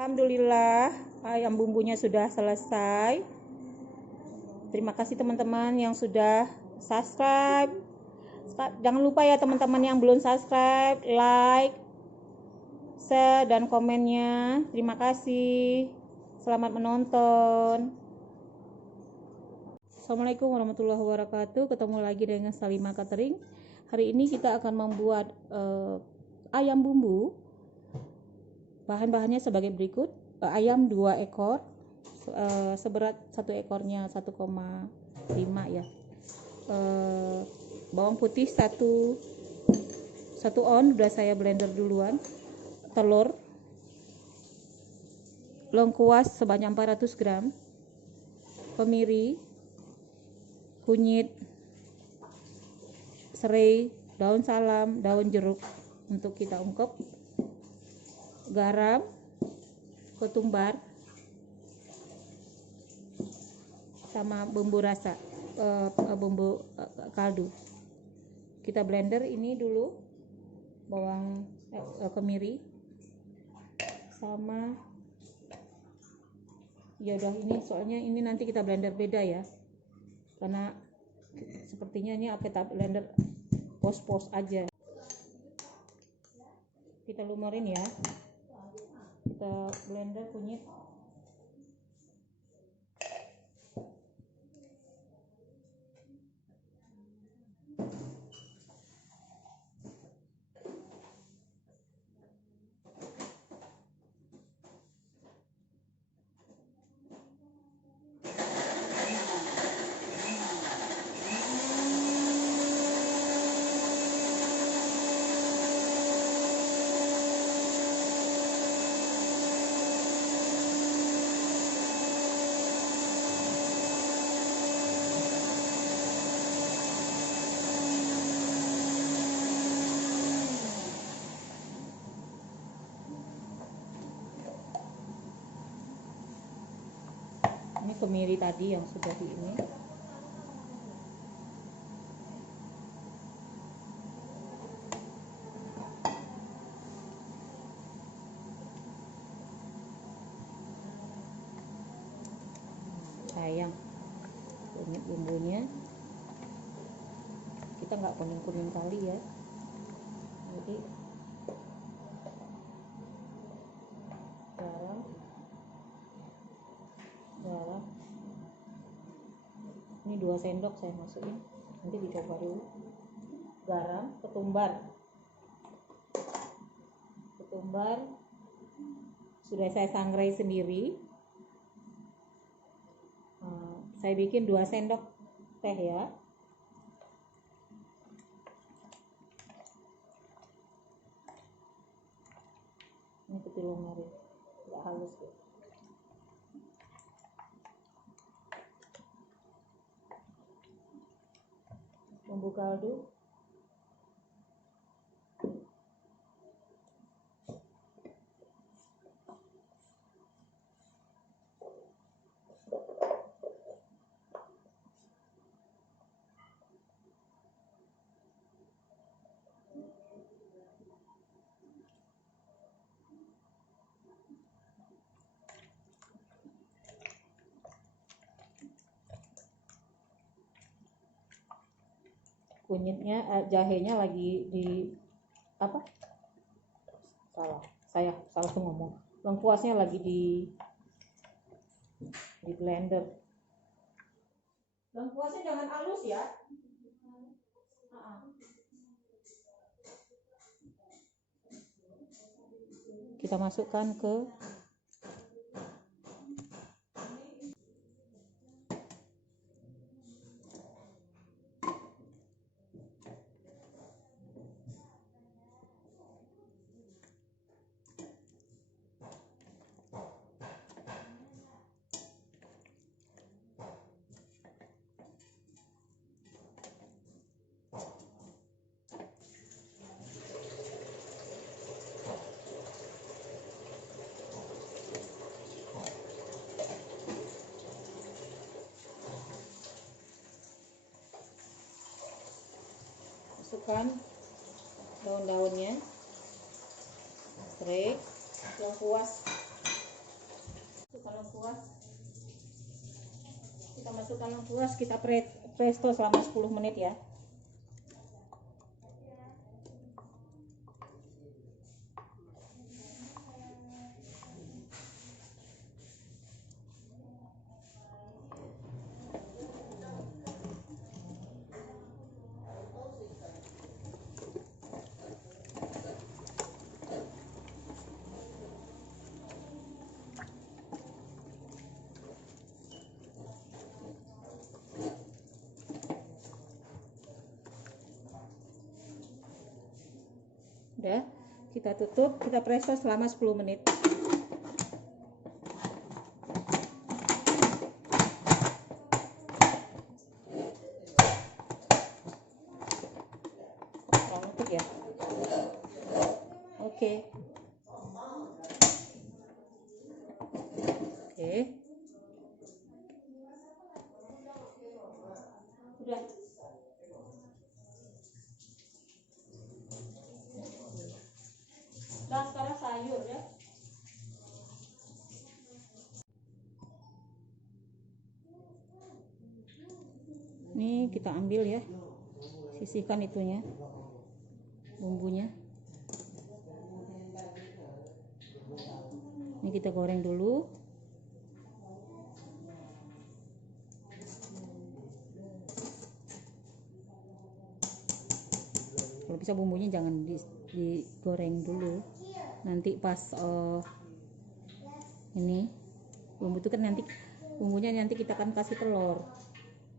Alhamdulillah, ayam bumbunya sudah selesai. Terima kasih teman-teman yang sudah subscribe. Jangan lupa ya teman-teman yang belum subscribe, like, share, dan komennya. Terima kasih. Selamat menonton. Assalamualaikum warahmatullahi wabarakatuh. Ketemu lagi dengan Salimah Catering. Hari ini kita akan membuat ayam bumbu. Bahan-bahannya sebagai berikut. Ayam 2 ekor, seberat 1 ekornya 1,5 ya. Bawang putih 1 on, udah saya blender duluan. Telur, lengkuas sebanyak 400 gram, kemiri, kunyit, serai, daun salam, daun jeruk untuk kita ungkep, garam, ketumbar, sama bumbu rasa, bumbu kaldu. Kita blender ini dulu, bawang kemiri sama ya udah, ini soalnya ini nanti kita blender beda ya, karena sepertinya ini kita blender pos-pos aja. Kita lumerin ya, kita blender kunyit, ini kemiri tadi yang sudah di ini. Sayang kunyit bumbunya, kita nggak kuning-kuning kali ya, jadi garam ini 2 sendok saya masukin, nanti dicoba dulu. Garam, ketumbar sudah saya sangrai sendiri. Saya bikin 2 sendok teh ya. Ini putih lumari, tidak halus ya. Bumbu kaldu, kunyitnya, jahenya lagi di apa? Saya salah ngomong. Lengkuasnya lagi di blender. Lengkuasnya jangan halus ya. Kita masukkan ke masukkan daun-daunnya, serai, lengkuas masukkan lengkuas, kita presto selama 10 menit ya. Udah, kita tutup, kita presto selama 10 menit. Lengkap ya. Oke. Oke. Udah. Nah, sekarang sayur ya. Ini kita ambil ya. Sisihkan itunya. Bumbunya. Ini kita goreng dulu. Kalau bisa bumbunya jangan digoreng dulu. Nanti pas ini bumbu itu kan nanti bumbunya nanti kita akan kasih telur,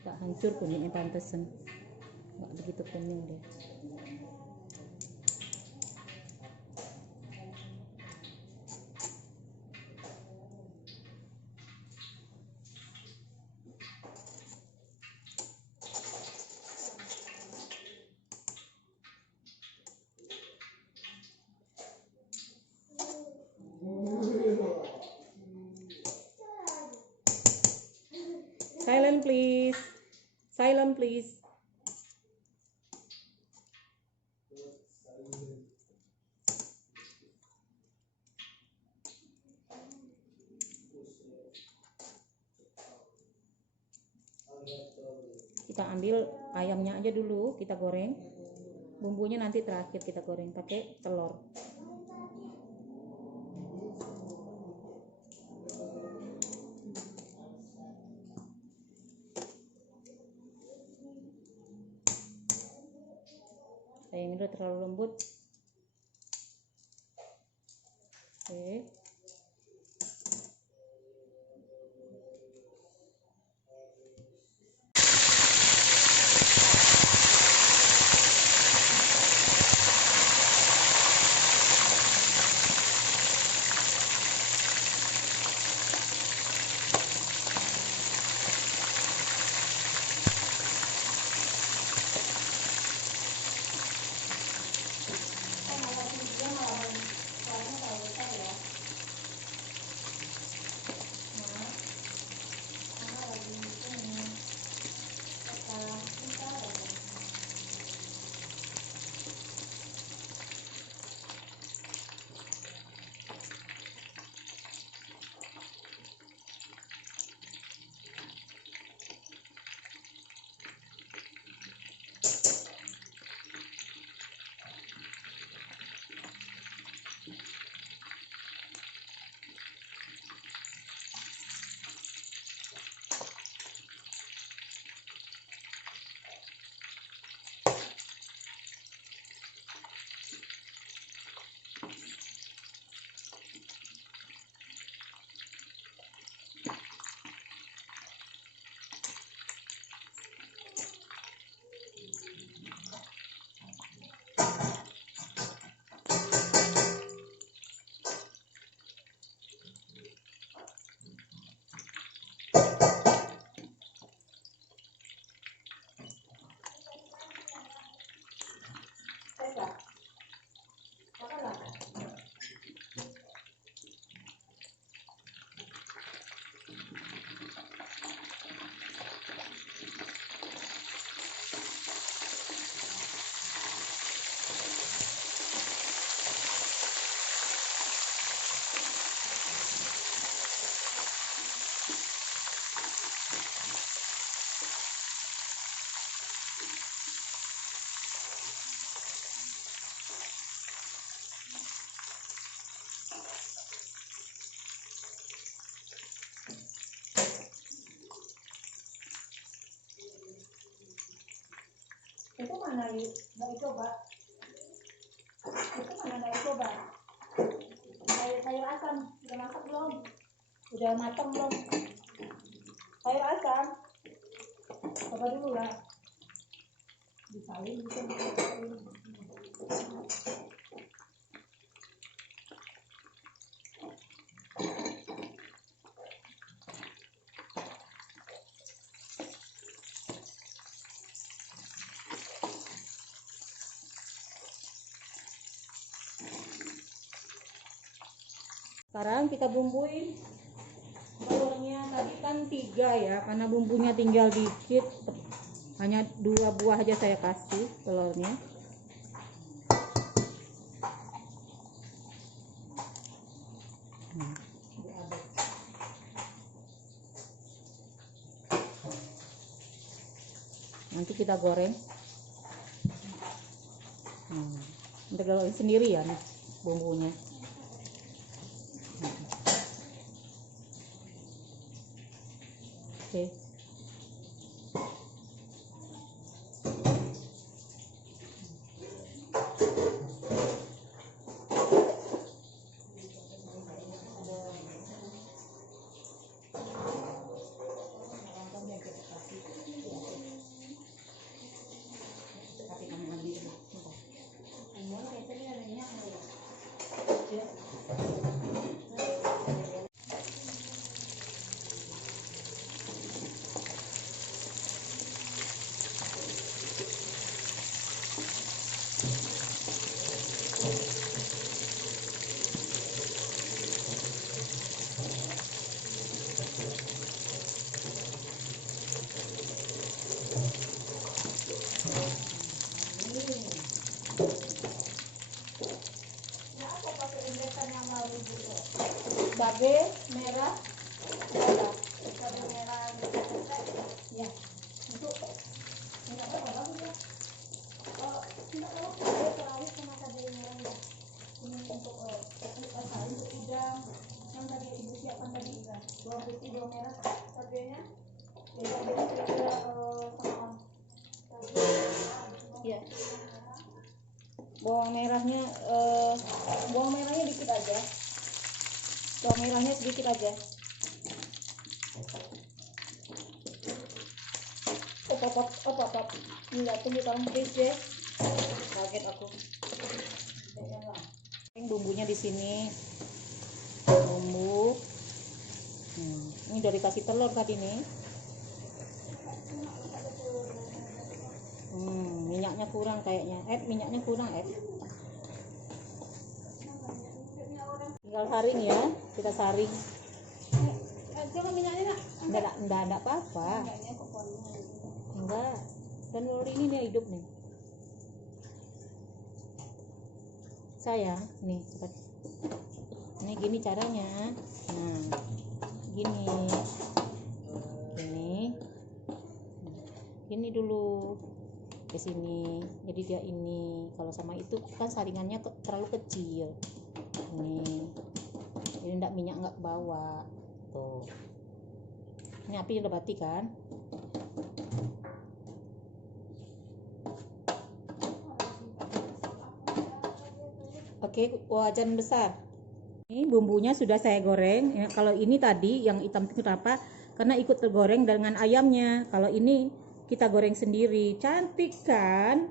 nggak hancur kuningnya, pantesan nggak begitu kuning deh. Silent please. Silent please. Kita ambil ayamnya aja dulu, kita goreng. Bumbunya nanti terakhir kita goreng pakai telur. Yang ini udah terlalu lembut. Oke. mana yuk? Nggak dicoba. Itu mana nggak dicoba? Sayur asam udah masak belum? Udah matang belum? Sayur asam. Coba dulu lah. Disalin gitu. Sekarang kita bumbuin telurnya. Tadi kan 3 ya, karena bumbunya tinggal dikit, hanya 2 buah aja saya kasih telurnya. Nanti kita goreng. Nanti goreng sendiri ya nih bumbunya. Oke. Cabai merah, cabai merah ya, untuk enggak apa bagus ya. Kalau tidak tahu cabai terawih sama cabai merah ya. Ini untuk untuk udang yang tadi ibu siapkan tadi, bawang putih, bawang merah, cabainya ya, cabainya kira-kira sama ya. Bawang merahnya dikit aja. Bawang merahnya sedikit aja. Op. Enggak, tunggu please deh. Kaget aku. Bumbunya di sini. Bumbu. Ini udah dikasih telur tadi nih. Minyaknya kurang kayaknya. Minyaknya kurang, Tinggal saring ya, kita saring. Coba minyaknya enggak apa-apa. Enggak. Dan telur ini nih hidup nih. Sayang, nih cepat. Ini gini caranya. Nah, gini. Gini dulu. Ke sini. Jadi dia ini. Kalau sama itu kan saringannya terlalu kecil. Ini enggak, minyak enggak ke bawah tuh. Ini api udah mati kan. Oke, wajan besar. Ini bumbunya sudah saya goreng ya. Kalau ini tadi yang hitam itu kenapa? Karena ikut tergoreng dengan ayamnya. Kalau ini kita goreng sendiri. Cantik kan?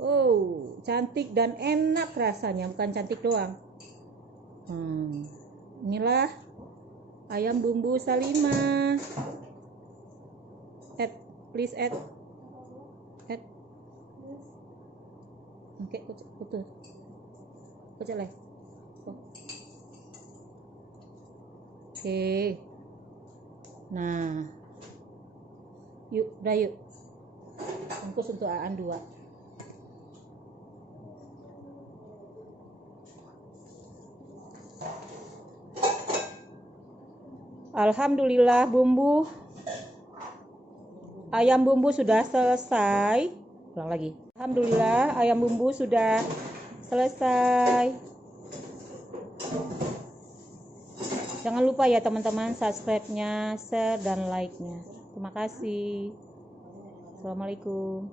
Oh, cantik dan enak rasanya, bukan cantik doang. Inilah ayam bumbu Salimah. Please add. Oke, putus. Kecil. Oke. Nah. Yuk. Bungkus untuk Aan 2. Alhamdulillah ayam bumbu sudah selesai. Ulang lagi. Alhamdulillah ayam bumbu sudah selesai. Jangan lupa ya teman-teman, subscribe-nya, share dan like-nya. Terima kasih. Assalamualaikum.